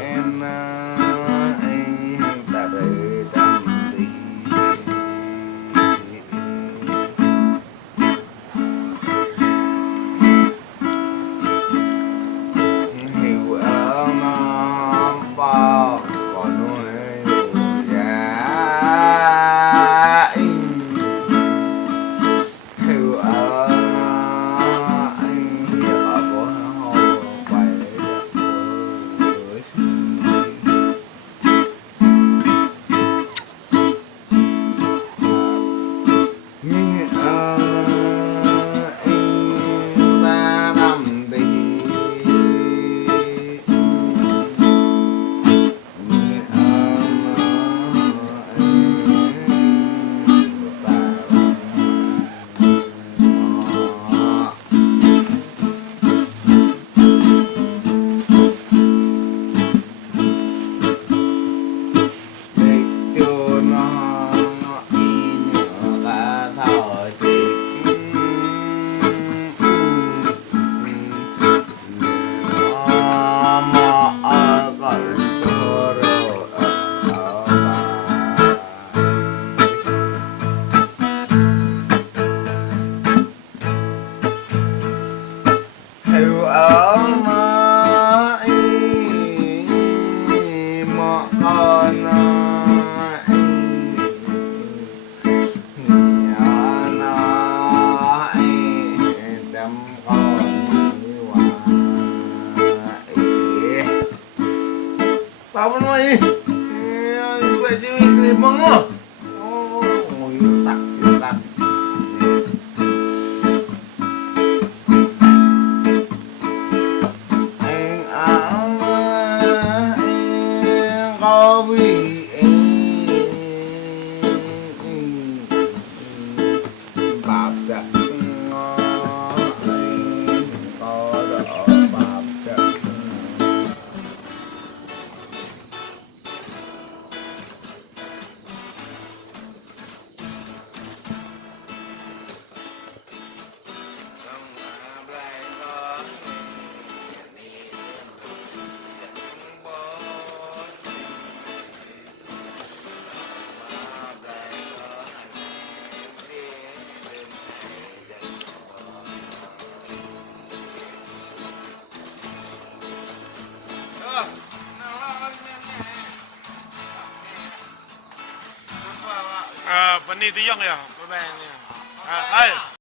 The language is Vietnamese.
em ta đời tâm đi hiểu ở nó bao còn nuôi giá hiểu ở anh ở bố hồ quay nghe ở anh ta làm đi nghe ở hiểu ở mà mà con nhỏ nó chăm con như tao mới nói về chứ đi mong á ôi tắt có vì bạp chặt có đỡ bạp chặt penitian ya, ay.